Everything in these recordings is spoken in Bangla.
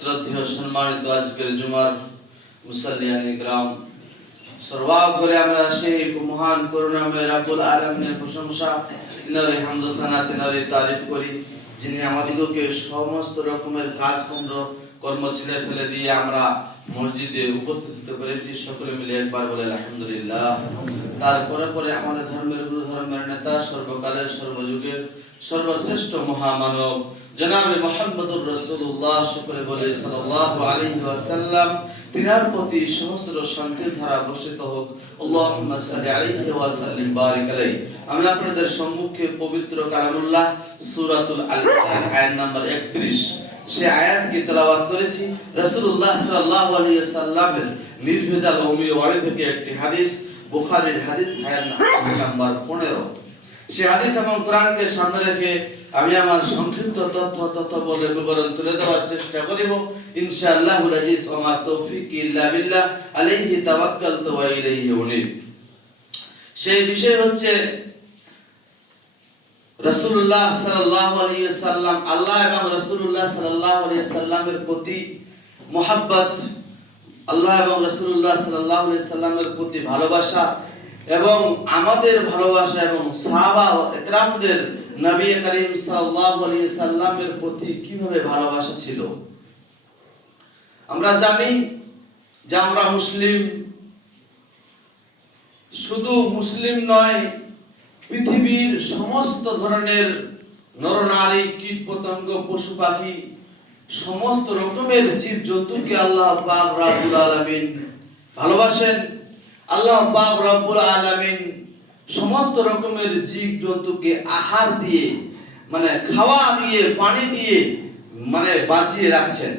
শ্রদ্ধেয় সম্মানিত আজকের জুমার মুসাল্লিয়ান ইকরাম, সর্বাগ্রে আমরা সেই মহান করুণাময় রব্বুল আলামিনের প্রশংসা, তিনারে হামদ ও সানা, তিনারে তারিফ করি, যিনি আমাদিগকে সমস্ত রকমের কাজ কর্ম ছেড়ে ফেলে দিয়ে আমরা মসজিদে উপস্থিত হতে পেরেছি। সকলে মিলে একবার বলে আলহামদুলিল্লাহ। তারপরে পরে আমাদের ধর্মের গুরু, ধর্মের নেতা, সর্বকালের সর্বযুগের সর্বশ্রেষ্ঠ মহামানব জনাবে মুহাম্মদুর রাসূলুল্লাহ, সকলে বলে সাল্লাল্লাহু আলাইহি ওয়াসাল্লাম, তিনার প্রতি সহস্র শান্তির ধারা বর্ষিত হোক। আল্লাহুম্মা সাল্লি আলাইহি ওয়া সাল্লিম বারিক আলাইহি। আমি আপনাদের সম্মুখে পবিত্র কালামুল্লাহ সূরাতুল আল-ইনসান আয়াত নাম্বার 31 সে আয়াতকে তেলাওয়াত করেছি। রাসূলুল্লাহ সাল্লাল্লাহু আলাইহি ওয়াসাল্লামের নির্ভেজাল অমীয় বাণী থেকে একটি হাদিস, বুখারীর হাদিস, আয়াত নাম্বার 15। সে হাদিস এবং কোরআনকে সামনে রেখে আমি আমার সংক্ষিপ্ত তথ্য বলে বিবরণ তুলে দেওয়ার চেষ্টা করিব ইনশাআল্লাহুল আজিজ। ওয়া মা তৌফিক ইল্লা বিল্লাহ, আলাইহি তাওয়াক্কালতু ওয়া ইলাইহি উনীব। সেই বিষয় হচ্ছে রাসূলুল্লাহ সাল্লাল্লাহু আলাইহি ওয়াসাল্লাম, আল্লাহ এবং রাসূলুল্লাহ সাল্লাল্লাহু আলাইহি ওয়াসাল্লামের প্রতি মুহাব্বত, আল্লাহ এবং রাসূলুল্লাহ সাল্লাল্লাহু আলাইহি ওয়াসাল্লামের প্রতি ভালোবাসা এবং আমাদের ভালোবাসা এবং সাহাবা ও ইকরামদের নবী করিম সাল্লাল্লাহু আলাইহি ওয়াসাল্লামের প্রতি কিভাবে ভালোবাসা ছিল। আমরা জানি যে আমরা মুসলিম, শুধু মুসলিম নয়, পৃথিবীর সমস্ত ধরনের নরনারী, কীট পতঙ্গ, পশু পাখি, সমস্ত রকমের জীব জন্তুকে আল্লাহ পাক রব্বুল আলামিন ভালোবাসেন। আল্লাহ পাক রব্বুল আলামিন সমস্ত রকমের জীব জন্তুকে আহার দিয়ে, মানে খাওয়া দিয়ে, পানি দিয়ে বাঁচিয়ে রাখছেন।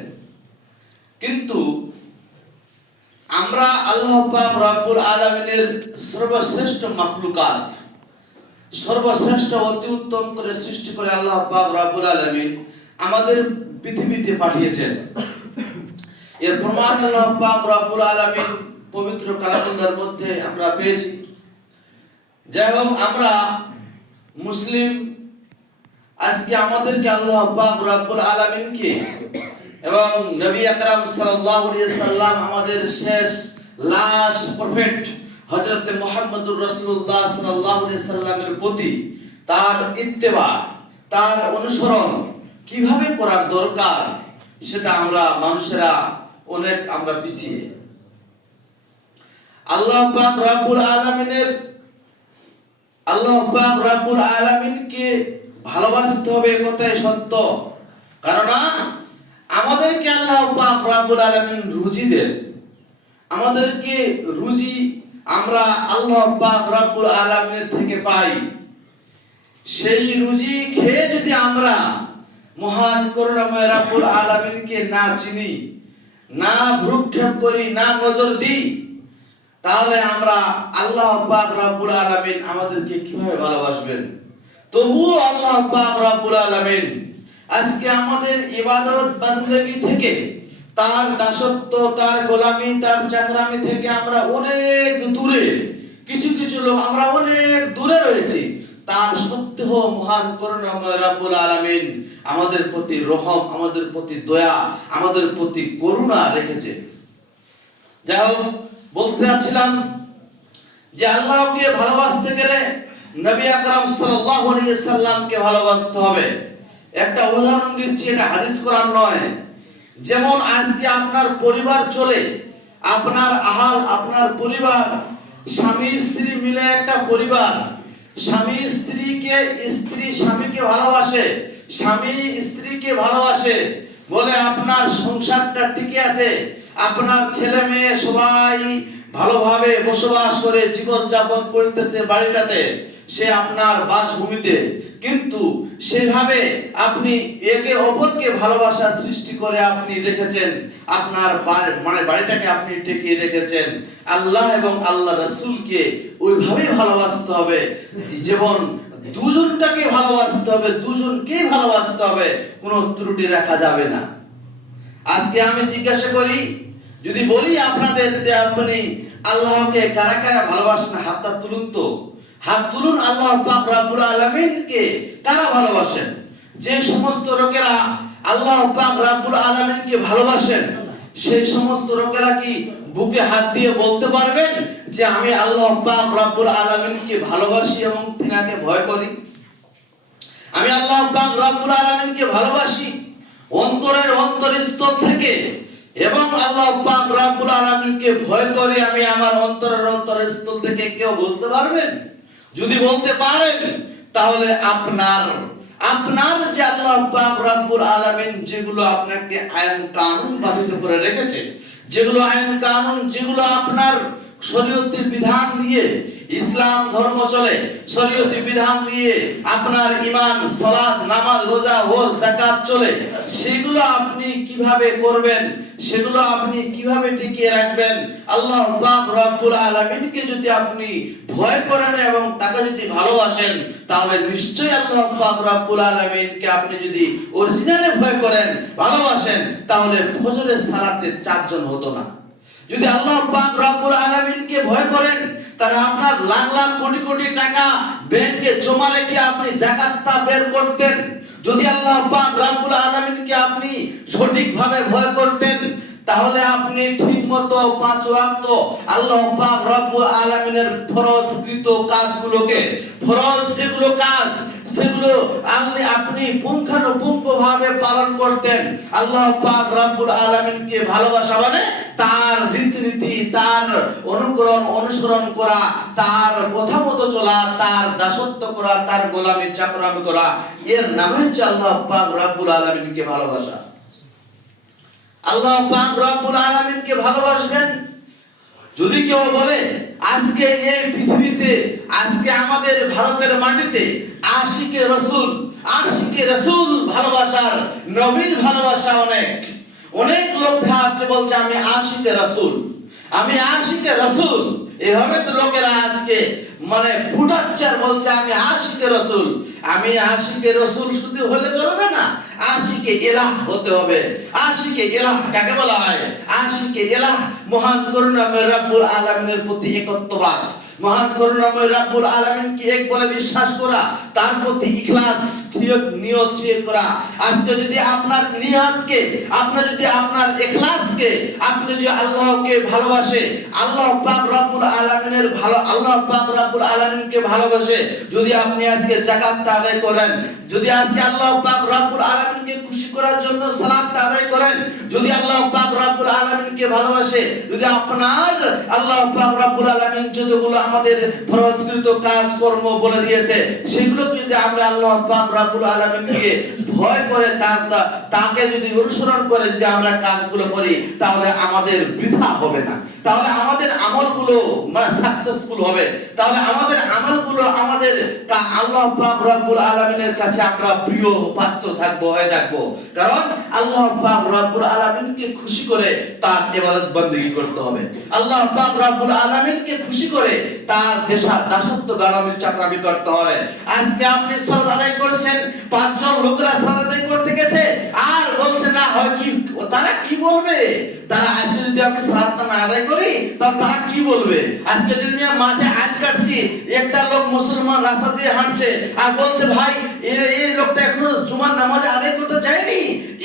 কিন্তু আমরা আল্লাহ পাক রব্বুল আলামিনের সর্বশ্রেষ্ঠ মাখলুকাত, সর্বশ্রেষ্ঠ অতি উত্তম করে সৃষ্টি করে আল্লাহ পাক রব্বুল আলামিন আমাদের পৃথিবীতে পাঠিয়েছেন। এর প্রমাণ আল্লাহ পাক রব্বুল আলামিন পবিত্র কালামুল্লাহর মধ্যে আমরা পেয়েছি। যাই হোক, আমরা মুসলিম, আজকে আমাদেরকে আল্লাহ পাক রব্বুল আলামিনকে এবং নবী আকরাম সাল্লাল্লাহু আলাইহি ওয়াসাল্লাম, আমাদের শেষ লাস্ট প্রফেট হযরত মুহাম্মদুর রাসূলুল্লাহ সাল্লাল্লাহু আলাইহি ওয়াসাল্লামের প্রতি তার ইত্তেবা, তার অনুসরণ কিভাবে করার দরকার, সেটা আমরা মানুষেরা অনেক পিছিয়ে। আল্লাহ পাক রব্বুল আলামিনকে ভালোবাসতে হবে, কথাই সত্য। কারণ আমাদেরকে আল্লাহ পাক রব্বুল আলামিন রুজি দেন, আমাদেরকে রুজি আমরা আল্লাহ পাক রব্বুল আলামিনের থেকে পাই। সেই রুজি খেয়ে যদি আমরা মহান করুণাময় রব্বুল আলামিনকে না চিনি, না ভ্রুক্ষেপ করি, না নজর দিই, তাহলে আমরা আল্লাহ পাক রব্বুল আলামিন আমাদেরকে কিভাবে ভালোবাসবেন? তবুও আল্লাহ পাক রব্বুল আলামিন আজকে আমাদের ইবাদত বندگی থেকে, তার দাসত্ব, তার গোলামি, তার চাকরামি থেকে আমরা অনেক দূরে, কিছু কিছু লোক আমরা অনেক দূরে রয়েছি। তার সত্ত্বেও মহান করুণাময় রব্বুল আলামিন আমাদের প্রতি রহম, আমাদের প্রতি দয়া, আমাদের প্রতি করুণা রেখেছে। যাই হোক, বলতে যাচ্ছিলাম যে আল্লাহকে ভালোবাসতে গেলে নবী আকরাম সাল্লাল্লাহু আলাইহি ওয়াসাল্লামকে ভালোবাসতে হবে। একটা উদাহরণ দিচ্ছি, এটা হাদিস কোরআন নয়। যেমন আজকে আপনার পরিবার চলে, আপনার আহাল, আপনার পরিবার, স্বামী স্ত্রী মিলে একটা পরিবার, স্বামী স্ত্রীকে, স্ত্রী স্বামীকে ভালোবাসে, স্বামী স্ত্রীকে ভালোবাসে বলে আপনার সংসারটা টিকে আছে, আপনার ছেলে মেয়ে সবাই ভালোভাবে বসবাস করে জীবন যাপন করতেছে বাড়িটাতে, সে আপনার বাসভূমিতে। কিন্তু সেভাবে আপনি একে অপরকে ভালোবাসা সৃষ্টি করে আপনি রেখেছেন, আপনার বাড়িটাকে আপনি টিকিয়ে রেখেছেন। আল্লাহ এবং আল্লাহ রাসূলকে ওইভাবেই ভালোবাসতে হবে, যেমন দুজনটাকে ভালোবাসতে হবে, দুজনকেই ভালোবাসতে হবে, কোনো ত্রুটি রাখা যাবে না। আজকে আমি জিজ্ঞাসা করি, যদি বলি আপনাদের যে আপনি আল্লাহকে কারা কারা ভালোবাসেন, হাতটা তুলুন তো, হাত তুলুন। আল্লাহ পাক রব্বুল আলামিনকে কারা ভালোবাসেন? যে সমস্ত লোকেরা আল্লাহ পাক রব্বুল আলামিনকে ভালোবাসেন, সেই সমস্ত লোকেরা কি বুকে হাত দিয়ে বলতে পারবেন যে আমি আল্লাহ পাক রব্বুল আলামিনকে ভালোবাসি এবং তিনাকে ভয় করি? আমি আল্লাহ পাক রব্বুল আলামিনকে ভালোবাসি অন্তরের অন্তরস্থল থেকে এবং আল্লাহ পাক রব্বুল আলামিনকে ভয় করে আমি আমার অন্তরের অন্তরস্থল থেকে, কেউ বলতে পারবেন? যদি বলতে পারেন তাহলে আপনার যে আল্লাহ পাক রব্বুল আলামিন যেগুলো আপনাকে আইন কানুন বাধিত করে রেখেছে, যেগুলো আইন কানুন, যেগুলো আপনার শরীয়তি বিধান দিয়ে ইসলাম ধর্ম চলে, শরীয়তি বিধান দিয়ে আপনার ঈমান, সালাত, নামাজ, রোজা, হজ, যাকাত চলে, সেগুলো আপনি কিভাবে করবেন, সেগুলো আপনি কিভাবে টিকিয়ে রাখবেন? আল্লাহ পাক রব্বুল আলামিনকে যদি আপনি ভয় করেন এবং তাকে যদি ভালোবাসেন, তাহলে নিশ্চয়ই আল্লাহ পাক রব্বুল আলামিনকে আপনি যদি অরিজিনালে ভয় করেন, ভালোবাসেন, তাহলে ফজরের সালাতে 4 জন হতো না। যদি আল্লাহ পাক রব্বুল আলামিনকে ভয় করেন, তাহলে আপনার লাখ লাখ কোটি কোটি টাকা ব্যাংকে জমা রেখে আপনি যাকাতটা বের করতেন। যদি আল্লাহ পাক রব্বুল আলামিনকে আপনি সঠিকভাবে ভয় করতেন, তাহলে আপনি ঠিকমতো 5 ওয়াক্ত আল্লাহ পাক রব্বুল আলামিনের ফরজকৃত কাজগুলোকে, ফরজ যেগুলো কাজ, সেগুলো আপনি পুঙ্খানুপুঙ্খভাবে পালন করতেন। আল্লাহ পাক রব্বুল আলামিনকে ভালোবাসা মানে তার রীতিনীতি, তার অনুসরণ করা, তার কথা মতো চলা, তার দাসত্ব করা, তার গোলামি চাকরামি করা, এর নাম হচ্ছে আল্লাহ পাক রব্বুল আলামিনকে ভালোবাসা। আল্লাহ পাক রব্বুল আলামিনকে ভালোবাসবেন। যদি কেউ বলে আজকে এই পৃথিবীতে, আজকে আমাদের ভারতের মাটিতে আশিকে রাসূল ভালোবাসার, নবীর ভালোবাসা অনেক লোক দেখাচ্ছে, বলছে আমি আশিকে রাসূল। এভাবে তো লোকেরা আজকে ফুটাচ্ছে আর বলছে আমি আশিকে রাসূল। আমি আশিকে রাসূল শুধু হলে চলবে না, আশিকে ইলাহ হতে হবে। আশিকে ইলাহ কাকে বলা হয়? আশিকে ইলাহ মহান করুণাময় রব্বুল আলামিনের প্রতি একত্ববাদ, মহান করুণাময় রব্বুল আলামিনকে এক বলে বিশ্বাস করা, তার প্রতি ইখলাস নিয়ত ঠিক করা। আজকে যদি আপনার নিয়তকে, আপনার যদি আপনার ইখলাসকে, আপনি যদি আল্লাহকে ভালোবাসে, আল্লাহ পাক রব্বুল আলামিনের আল্লাহ পাক রব্বুল আলামিনকে ভালোবাসে, যদি আপনি আজকে যাকাতটা আদায় করেন, যদি আজকে আল্লাহ পাক রব্বুল আলামিনকে খুশি করার জন্য সালাতটা আদায় করেন, যদি আল্লাহ পাক রব্বুল আলামিনকে ভালোবাসে, যদি আপনার আল্লাহ পাক রব্বুল আলামিন যতগুলো আমাদের ফরজকৃত কাজ কর্ম বলে দিয়েছে, সেগুলো যদি আমরা আল্লাহ পাক রব্বুল আলামিনকে ভয় করে তাকে যদি অনুসরণ করে যদি আমরা কাজগুলো করি, তাহলে আমাদের বৃথা হবে না, তাহলে আমাদের আমলগুলো সাকসেসফুল হবে, তাহলে আমাদের আমলগুলো আমাদের আল্লাহ পাক রব্বুল আলামিনের কাছে আমরা প্রিয় পাত্র হয়ে থাকবো। কারণ আল্লাহ পাক রব্বুল আলামিনকে খুশি করে তার ইবাদত বندگی করতে হবে। আল্লাহ পাক রব্বুল আলামিনকে খুশি করে তার দাসত্ব গোলামি চাকরামি করতে হবে। আজকে আপনি সালাত আদায় করছেন, 5 জন লোকেরা সালাত আদায় করতে গেছে আর বলছে না হয় কি, তারা কি বলবে? তারা আজকে যদি আমি সালাতটা না আদায় করি, তাহলে তারা কি বলবে? আজকে যদি আমি মাঠে আট কাটছি, একটা লোক মুসলমান রাস্তা দিয়ে হাঁটছে আর বলছে ভাই এই লোকটা এখনো জুমার নামাজ আদায় করতে যায়নি,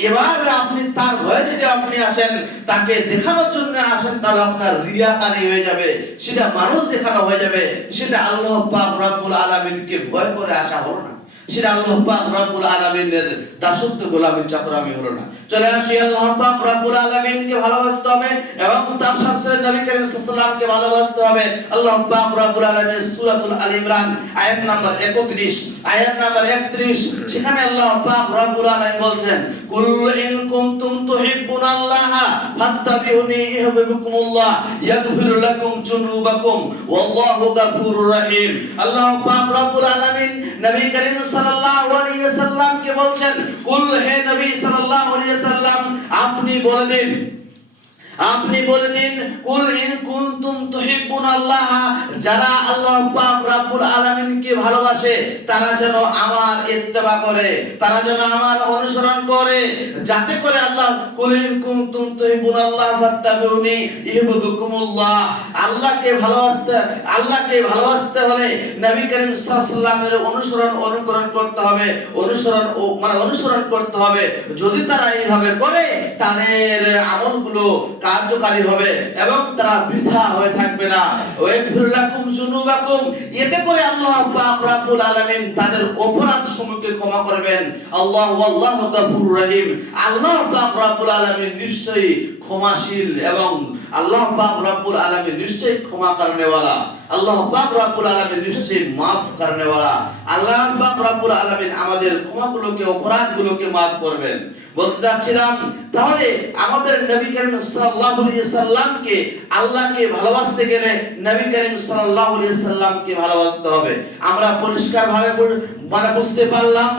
এভাবে আপনি তার ভয়ে যদি আপনি আসেন, তাকে দেখানোর জন্য আসেন, তাহলে আপনার রিয়াকারী হয়ে যাবে, সেটা মানুষ দেখানো হয়ে যাবে, সেটা আল্লাহ পাক রব্বুল আলামিনকে ভয় করে আসা হলো না, সেটা আল্লাহ পাক রব্বুল আলামিনের দাসত্ব গোলামি চাকরামি হলো না। চলে আসি আল্লাহ পাক রব্বুল আলামিনকে ভালোবাসতে হবে এবং তার সাথে নবী করিম সাল্লাল্লাহু আলাইহি ওয়াসাল্লামকে ভালোবাসতে হবে। আল্লাহ পাক রব্বুল আলামিন সূরাতুল আল ইমরান আয়াত নাম্বার 31, আয়াত নাম্বার 31, সেখানে আল্লাহ পাক রব্বুল আলামিন বলছেন কুল ইন কুনতুম তুহিব্বুনাল্লাহা ফাত্তাবিউনি ইউহিব্বুকুমুল্লাহ ইয়াগফির লাকুম যুনুবাকুম ওয়াল্লাহু গাফুরুর রহিম। আল্লাহ পাক রব্বুল আলামিন নবী করিম সাল্লাল্লাহু আলাইহি ওয়াসাল্লামকে বলছেন কুল, হে নবী সাল্লাল্লাহু আলাইহি ওয়াসাল্লাম আপনি বলে দিন, আপনি বলে দিন, কুল ইন কুনতুম তুহিব্বুনাল্লাহ, যারা আল্লাহ পাক রব্বুল আলামিনকে ভালোবাসে তারা যেন আমার ইত্তেবা করে, তারা যেন আমার অনুসরণ করে, যাতে করে আল্লাহ, কুল ইন কুনতুম তুহিব্বুনাল্লাহ ফাত্তাবিউনি ইউহিব্বুকুমুল্লাহ। আল্লাহকে ভালোবাসতে হলে নবী করিম সাল্লাল্লাহু আলাইহি ওয়াসাল্লামের অনুকরণ করতে হবে, অনুসরণ করতে হবে। যদি তারা এইভাবে করে তাদের আমলগুলো কার্যকারী হবে এবং তারা বৃথা হয়ে থাকবে না। ওয়াগফিরলাকুম যুনুবাকুম, এতে করে আল্লাহ পাক রব্বুল আলামিন তাদের অপরাধ সমূহকে ক্ষমা করবেন। আল্লাহু আল্লাহু গফুরুর রহিম, আল্লাহ পাক রব্বুল আলামিন নিশ্চয়ই ক্ষমাশীল এবং আল্লাহ পাক রব্বুল আলামিন নিশ্চয়ই ক্ষমা করনে वाला, আল্লাহ পাক রব্বুল আলামিন নিশ্চয়ই maaf করনে वाला। আল্লাহ পাক রব্বুল আলামিন আমাদের ক্ষমাগুলোকে, অপরাধগুলোকে maaf করবেন। বলতে যাচ্ছিলাম, তাহলে আমাদের নবী করিম সাল্লাল্লাহু আলাইহি সাল্লামকে, আল্লাহকে ভালোবাসতে গেলে নবী করিম সাল্লাল্লাহু আলাইহি সাল্লামকে ভালোবাসতে হবে। আমরা পরিষ্কারভাবে বুঝতে পারলাম।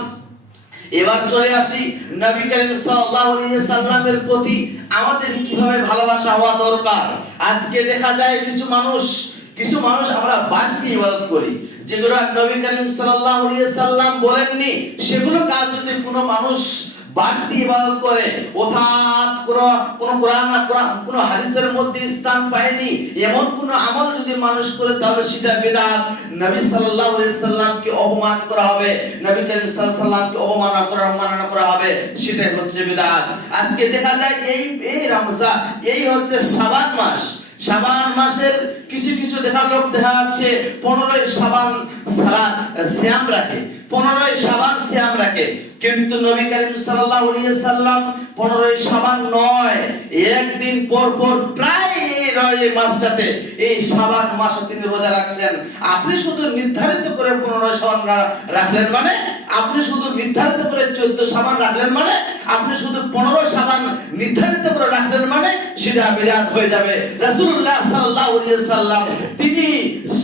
এবার চলে আসি নবী করিম সাল্লাল্লাহু আলাইহি সাল্লামের প্রতি আমাদের কিভাবে ভালোবাসা হওয়া দরকার। আজকে দেখা যায় কিছু মানুষ আমরা বাড়তি ইবাদত করি, যেগুলো নবী করিম সাল্লাল্লাহু আলাইহি সাল্লাম বলেননি, সেগুলো কাজ যদি কোনো মানুষ বাড়তি ইবাদত করে, অর্থাৎ কোন হাদিসের মধ্যে স্থান পায়নি এমন কোন আমল যদি মানুষ করে, তাহলে সেটা বিদআত। নবী সাল্লাল্লাহু আলাইহি সাল্লামকে অপমান করা হবে, নবী করিম সাল্লাল্লাহু আলাইহি সাল্লামকে অবমাননা করা হবে, সেটাই হচ্ছে বিদআত। আজকে দেখা যায় এই রমজান, এই হচ্ছে শাবান মাস, শাবান মাসের কিছু দেখা যাচ্ছে 15ই শাবান সিয়াম রাখে, 15ই শাবান সিয়াম রাখে, কিন্তু নবী করিম সাল্লাল্লাহু আলাইহি সাল্লাম 15ই শাবান নয়, একদিন পর প্রায় এই মাসটাতে, এই শাবান মাসে তিনি রোজা রাখছেন। আপনি শুধু নির্ধারিত করে 15ই শাবান রাখলেন মানে, আপনি শুধু নির্ধারিত করে 14 শাবান রাখলেন মানে, আপনি শুধু 15 শাবান নির্ধারিত করে রাখলেন মানে সেটা বিদআত হয়ে যাবে। রাসূলুল্লাহ সাল্লাল্লাহু আলাইহি সাল্লাম তিনি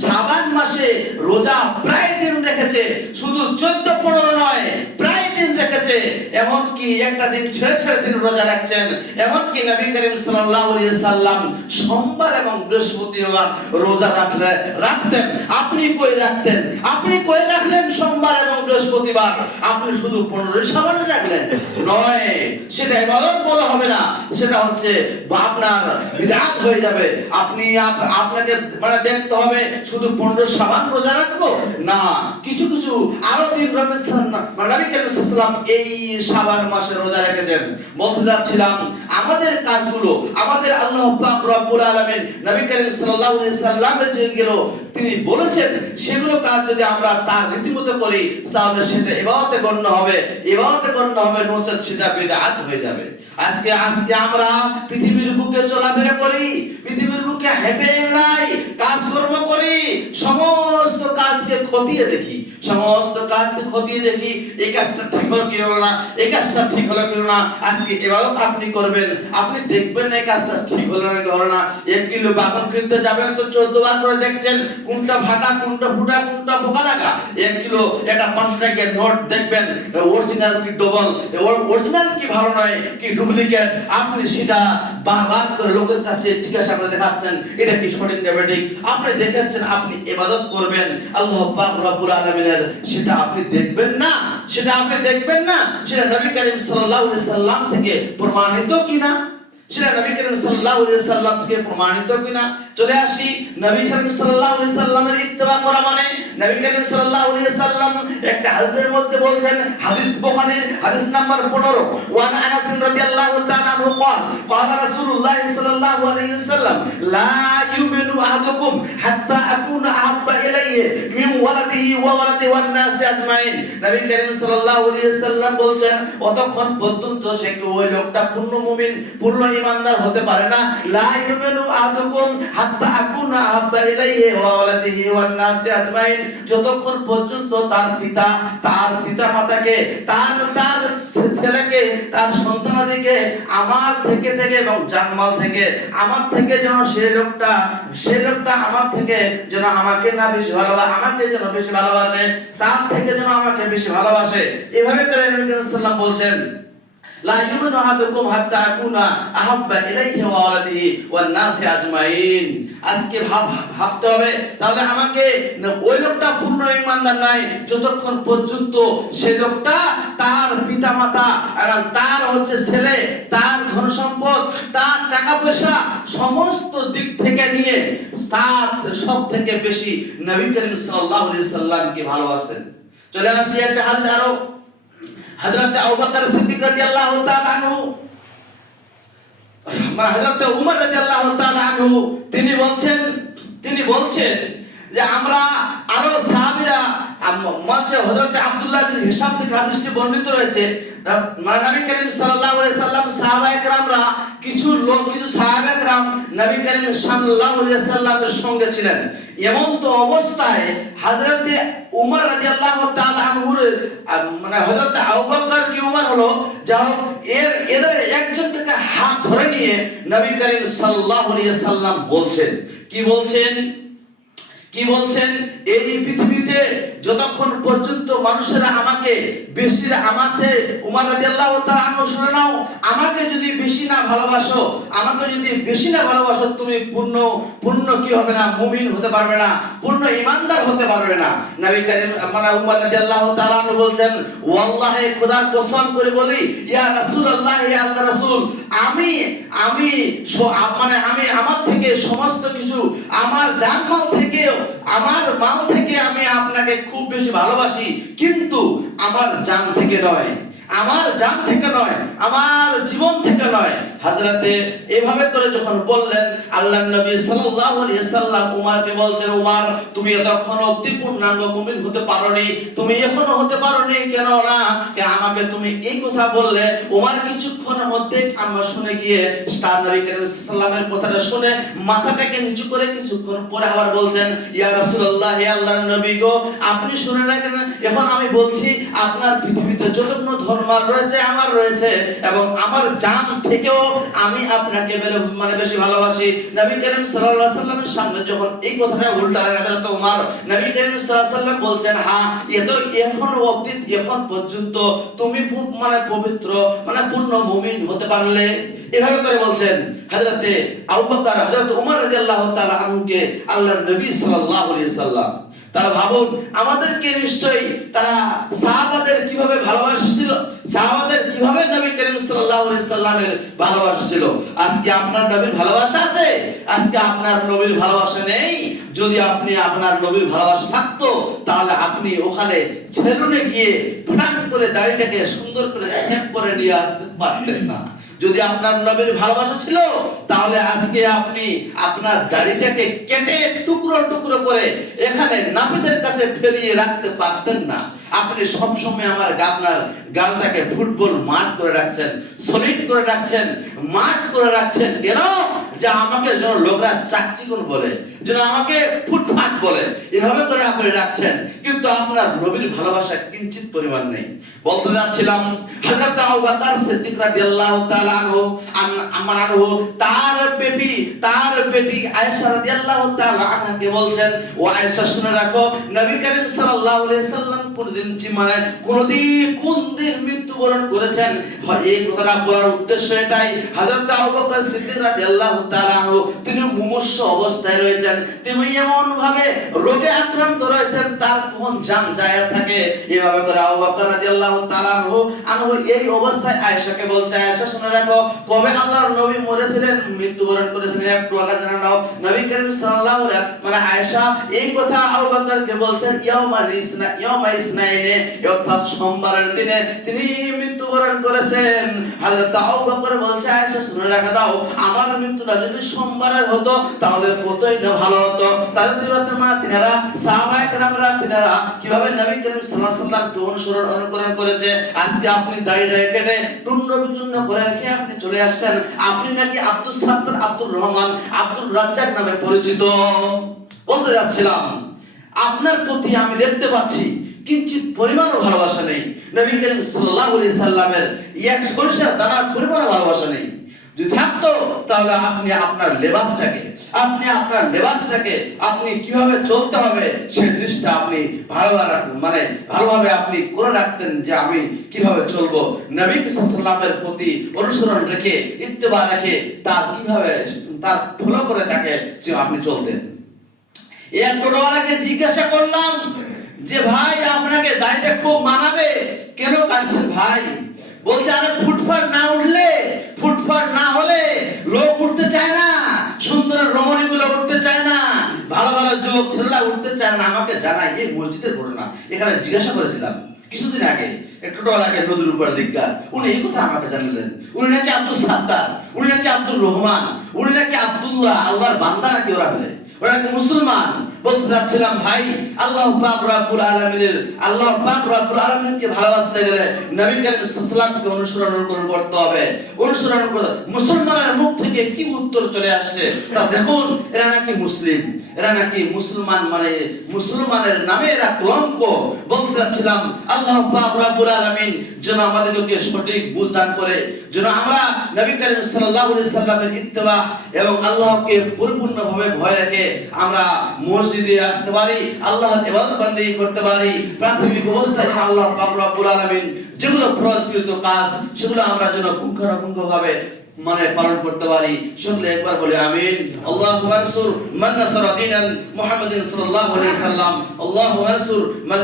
শাবান মাসে রোজা প্রায় দিন রেখেছে, শুধু 14-15 নয়, প্রায় দিন রেখেছে। এমন কি একটা দিন ছেড়ে দিন রোজা রাখছেন। এমন কি নবী করিম সাল্লাল্লাহু আলাইহি সাল্লাম সোমবার এবং বৃহস্পতিবার রোজা রাখতেন। আপনি কই রাখলেন সোমবার এবং বৃহস্পতিবার? আপনি শুধু 15 শাবান রাখলেন নয়, সেটা ইবাদত বলা হবে না, সেটা হচ্ছে আপনার বিদআত হয়ে যাবে। আপনাকে দেখতে হবে শুধু 15 শাবান রোজা রাখবো না, কিছু আরো দিন নবী করিম সাল্লাল্লাহু আলাইহি সাল্লাম এই শাবান মাসে রোজা রেখেছেন। বলতে যাচ্ছিলাম, আমাদের কাজগুলো, আমাদের আল্লাহ পাক রব্বুল আলামিন নবী করিম সাল্লাল্লাহু আলাইহি সাল্লামের যেগুলো তিনি বলেছেন, সেগুলো কাজ যদি আমরা তার রীতিমতো করি, তাহলে সেটা ইবাদতে গণ্য হবে, নচেত সেটা বিদআত হয়ে যাবে। আজকে আমরা পৃথিবীর বুকে চলাফেরা করি, পৃথিবীর বুকে হেঁটে বেড়াই, কাজকর্ম করি, সমস্ত কাজকে খতিয়ে দেখি, এই কাজটা ঠিক হলো কি হলো না, এই কাজটা ঠিক হলো কি হলো না। আজকে ইবাদত আপনি করবেন, আপনি দেখবেন এই কাজটা ঠিক হলো না কি হলো না। 1 কিলো বাদাম কিনতে যাবেন তো 14 বার করে দেখছেন কোনটা ফাটা, কোনটা ফুটা, কোনটা বোকা লাগা। 1 কিলো এটা 5 টাকার নোট দেখবেন অরিজিনাল কি ডবল, অরিজিনাল কি ভালো নয় কি ডুপ্লিকেট, আপনি সেটা বারবার করে লোকের কাছে জিজ্ঞাসা করে দেখাচ্ছেন এটা কি সঠিক না বেঠিক। আপনি দেখাচ্ছেন, আপনি ইবাদত করবেন আল্লাহ পাক রব্বুল আলামিনের, সেটা আপনি দেখবেন না, সেটা নবী করিম সাল্লাল্লাহু আলাইহি সাল্লাম থেকে প্রমাণিত কিনা, সেটা নবী করিম সাল্লাল্লাহু আলাইহি সাল্লাম থেকে প্রমাণিত কিনা। চলে আসি নবী করিম সাল্লাল্লাহু আলাইহি সাল্লামের ইত্তেবা করা মানে, নবী করিম সাল্লাল্লাহু আলাইহি সাল্লাম একটা হাদিসের মধ্যে বলছেন, হাদিস বুখারীর হাদিস নাম্বার 15, ওয়ান আনাস রাদিয়াল্লাহু তাআলা আনহু قال رسول الله صلى الله عليه وسلم لا يؤمن احدكم حتى اكون احب اليه من ولده وولده والناس اجمعين। নবী করিম সাল্লাল্লাহু আলাইহি সাল্লাম বলছেন, অতক্ষণ পর্যন্ত সে ওই লোকটা পূর্ণ মুমিন, পূর্ণ ঈমানদার হতে পারে না। লা ইউমিনু আহাদুকুম হাত্তা আকুনা আহাব্বা ইলাইহি ওয়া ওয়ালাদিহি ওয়ান নাসি আজমাইন, যতক্ষণ পর্যন্ত তার পিতা মাতাকে, তার ছেলেকে, তার সন্তানাদিকে আমার থেকে এবং জানমাল থেকে আমার থেকে যেন সে লোকটা আমার থেকে যেন আমাকে না বেশি ভালোবাসে, আমাকে যেন বেশি ভালোবাসে, তার থেকে যেন আমাকে বেশি ভালোবাসে। এভাবে করে নবী সাল্লাল্লাহু আলাইহি ওয়াসাল্লাম বলছেন, লা ইউমিনু আহাদুকুম হাত্তা আকুনা আহাব্বা ইলাইহি ওয়া ওয়ালাদিহি ওয়ান নাসি আজমাইন। আজকে ভাবতে হবে, তাহলে আমাকে ওই লোকটা পূর্ণ ঈমানদার নাই যতক্ষণ পর্যন্ত সেই লোকটা তার পিতামাতা, তার ছেলে, তার ধন সম্পদ, তার টাকা পয়সা সমস্ত দিক থেকে নিয়ে তার সব থেকে বেশি নবী করিম সাল্লাল্লাহু আলাইহি সাল্লামকে ভালোবাসেন। চলে আসি একটা হাদিস আরো, হযরত আবু বকর সিদ্দিক রাদিয়াল্লাহু তাআলা আনহু, হযরত উমর রাদিয়াল্লাহু তাআলা আনহু তিনি বলছেন যে আমরা আরো সাহাবীরা হযরত আব্দুল্লাহ বিন হিশাম থেকে হাদিসটি বর্ণিত রয়েছে, নবী করিম সাল্লাল্লাহু আলাইহি সাল্লাম সাহাবায়ে কেরামরা কিছু সাহাবায়ে কেরাম নবী করিম সাল্লাল্লাহু আলাইহি সাল্লামের সঙ্গে ছিলেন। এমন তো অবস্থায় হযরত উমর রাদিয়াল্লাহু তাআলা আনহুর হযরত আবু বকর কি উমর হলো, যাও এদের একজনকে হাত ধরে নিয়ে নবী করিম সাল্লাল্লাহু আলাইহি সাল্লাম বলছেন, কি বলছেন, এই পৃথিবীতে যতক্ষণ পর্যন্ত মানুষেরা আমাকে উমর রাদিয়াল্লাহু তাআলা আনহু শুনে নাও, আমাকে যদি বেশি না ভালোবাসো, তুমি পূর্ণ কি হবে না, মুমিন হতে পারবে না, পূর্ণ ঈমানদার হতে পারবে না। নবী করিম উমর রাদিয়াল্লাহু তাআলা আনহু বলছেন, ওয়াল্লাহি খোদার কসম করে বলি, ইয়া রাসূলুল্লাহ, ইয়া আল্লাহর রাসূল, আমি আমার থেকে সমস্ত কিছু, আমার জানমাল থেকে, আমার মাল থেকে আমি আপনাকে খুব বেশি ভালোবাসি, কিন্তু আমার জান থেকে নয়, আমার জীবন থেকে নয়। হযরতে এভাবে করে যখন বললেন, আল্লাহর নবী সাল্লাল্লাহু আলাইহি সাল্লাম উমরকে বলছেন, উমর তুমি এতক্ষণ অবধি পূর্ণাঙ্গ মুমিন হতে পারোনি, তুমি এখনো হতে পারোনি, কেন না আমাকে তুমি এই কথা বললে। উমর কিছুক্ষণের মধ্যে আমরা শুনে গিয়ে স্টার নবী করিম সাল্লাল্লাহু কথাটা শুনে মাথাটাকে নিচু করে কিছুক্ষণ পরে আবার বলছেন, ইয়া রাসূলুল্লাহ, হে আল্লাহর নবী গো, আপনি শুনে রাখেন, এখন আমি বলছি আপনার পৃথিবীতে যতগুলো ধর্মাল রয়েছে আমার রয়েছে, এবং আমার জান থেকেও আমি আপনাকে বেশি ভালোবাসি। নবী করিম সাল্লাল্লাহু আলাইহি সাল্লামের সামনে যখন এই কথাটা উল্টা লাগা দিল, তো উমর নবী করিম সাল্লাল্লাহু আলাইহি সাল্লাম বলছেন, হ্যাঁ এখন পর্যন্ত তুমি পবিত্র পূর্ণ মুমিন হতে পারলে। এভাবে করে বলছেন হযরতে আবু বকর, হযরত উমর রাদিয়াল্লাহু তাআলা আনহুকে আল্লাহর নবী সাল্লাল্লাহু আলাইহি সাল্লাম। তারা ভাবুন, আমাদেরকে নিশ্চয়ই তারা সাহাবাদের কিভাবে ভালোবাসা ছিল, সাহাবাদের কিভাবে নবী করিম সাল্লাল্লাহু আলাইহি সাল্লামের ভালোবাসা ছিল। আজকে আপনার নবীর ভালোবাসা আছে? আজকে আপনার নবীর ভালোবাসা নেই। যদি আপনি আপনার নবীর ভালোবাসা থাকতো, তাহলে আপনি ওখানে সেলুনে গিয়ে ফটাক করে দাড়িটাকে সুন্দর করে ছেপ করে নিয়ে আসতে পারতেন না। যদি আপনার নবীর ভালোবাসা ছিল, তাহলে আজকে আপনি আপনার দাড়িটাকে কেটে টুকরো টুকরো করে এখানে নাপিতের কাছে ফেলিয়ে রাখতে পারতেন না। আপনি সব সময় আপনার গালটাকে ফুটবল মাঠ করে রাখছেন, সলিড করে রাখছেন, মাঠ করে রাখছেন। কেন? যা আমাকে যেন লোকরা চাকচিকুন বলে, যেন আমাকে ফুটফাট বলে, এভাবে করে আপনি রাখছেন। কিন্তু আপনার নবীর ভালোবাসা কিঞ্চিত পরিমাণ নেই। বলতে যাচ্ছিলাম, হযরত আবু বকর সিদ্দিক রাদিয়াল্লাহু তাআলা আনহু তার বেটি আয়েশা রাদিয়াল্লাহু তাআলা আনহাকে বলছেন, ও আয়েশা শুনে রাখো, নবী করিম সাল্লাল্লাহু আলাইহি সাল্লাম কোন দিন মৃত্যুবরণ করেছেন। এই কথাটা বলার উদ্দেশ্য এটাই, হযরত আবু বকর সিদ্দিক রাদিয়াল্লাহু তাআলা আনহু তিনি মুমূর্ষু অবস্থায় রয়েছেন, তিনি এমন ভাবে রোগে আক্রান্ত রয়েছেন, তার কোন জান যায় থাকে। এইভাবে করে আবু বকর রাদিয়াল্লাহু তাআলা আনহু এই অবস্থায় আয়েশাকে বলছে, আয়েশা শুনে রাখো, কবে আল্লাহর নবী মরেছিলেন, মৃত্যুবরণ করেছিলেন, একটু আগে জানা নাও। নবী করিম সাল্লাল্লাহু আলাইহি আয়েশা এই কথা আবু বকরকে বলছেন, ইয়াউমা ইসনাইনে, অর্থাৎ সোমবারের দিনে তিনি মৃত্যুবরণ করেছেন। হযরত আবু বকর বলছে, আয়েশা শুনে রাখা দাও, আমার মৃত্যুটা যদি সোমবারের হতো তাহলে কতই না ভালো হতো। তাহলে তিনারা সাহাবায়ে কেরামরা তিনারা কিভাবে নবী করিম সাল্লাল্লাহু আলাইহি ওয়াসাল্লামকে অনুকরণ করেছে। আজকে আপনি দাড়িটা কেটে টুন্ড বিচূর্ণ করে রেখে আপনি চলে আসছেন, আপনি নাকি আব্দুল সাত্তার, আব্দুর রহমান, আব্দুল রাজ্জাক নামে পরিচিত। বলতে যাচ্ছিলাম, আপনার প্রতি আমি দেখতে পাচ্ছি কিঞ্চিত পরিমাণও ভালোবাসা নেই। নবী করিম সাল্লাল্লাহু আলাইহি সাল্লামের এক সরিষার দানার পরিমাণও ভালোবাসা নেই। যদি থাকতো তাহলে আপনি আপনার লেবাসটাকে আপনি কিভাবে চলতে হবে সেই জিনিসটা আপনি ভালোভাবে আপনি করে রাখতেন, যে আমি কিভাবে চলবো, নবী সাল্লাল্লাহু আলাইহি প্রতি অনুসরণ রেখে ইত্তেবা রেখে তার ফলো করে তাকে যে আপনি চলতেন। এক টোটোওয়ালাকে জিজ্ঞাসা করলাম যে ভাই আপনাকে দাড়িটা খুব মানাবে, কেন কাটছেন ভাই? বলছে আরে ফুটফাট না হলে লোক উঠতে চায় না, সুন্দর রমণী গুলো উঠতে চায় না, ভালো যুবক ছেলেরা উঠতে চায় না। আমাকে জানাই এই মসজিদের ঘটনা, এখানে জিজ্ঞাসা করেছিলাম কিছুদিন আগে টোটোওয়ালাকে নদীর উপর দিককার, উনি এই কথা আমাকে জানালেন। উনি নাকি আব্দুল সাত্তার, উনি নাকি আব্দুর রহমান, উনি নাকি আব্দুল্লাহ, আল্লাহর বান্দা নাকি ওরা হলে, ওরা নাকি মুসলমান। বলতে যাচ্ছিলাম ভাই আল্লাহ পাক রব্বুল আলামিনকে ভালোবাসতে গেলে নবী করিম সাল্লাল্লাহু আলাইহি ওয়াসাল্লামকে অনুসরণ করতে হবে। মুসলমানের মুখ থেকে কি উত্তর চলে আসছে তা দেখুন। এরা নাকি মুসলিম, এরা নাকি মুসলমান, মানে মুসলমানের নামে এরা কলঙ্ক। বলতে যাচ্ছিলাম আল্লাহ পাক রব্বুল আলামিন যেন আমাদেরকে সঠিক বুঝ দান করে, যেন আমরা নবী করিম সাল্লাল্লাহু আলাইহি ওয়াসাল্লামের ইত্তেবা এবং আল্লাহকে পরিপূর্ণভাবে ভয় রেখে আমরা মসজিদে আসতে পারি, আল্লাহর ইবাদত বান্দেগি করতে পারি। প্রাথমিক অবস্থায় আল্লাহ পাক রব্বুল আলামিন যেগুলো প্রস্তুত কাজ সেগুলো আমরা যেন পুঙ্খানুপুঙ্খভাবে পালন করতে পারি। সকলে একবার বলি আমিন। আল্লাহু আনসুর মান নাসারা দীনান মুহাম্মাদিন সাল্লাল্লাহু আলাইহি ওয়াসাল্লাম। আল্লাহু আনসুর মান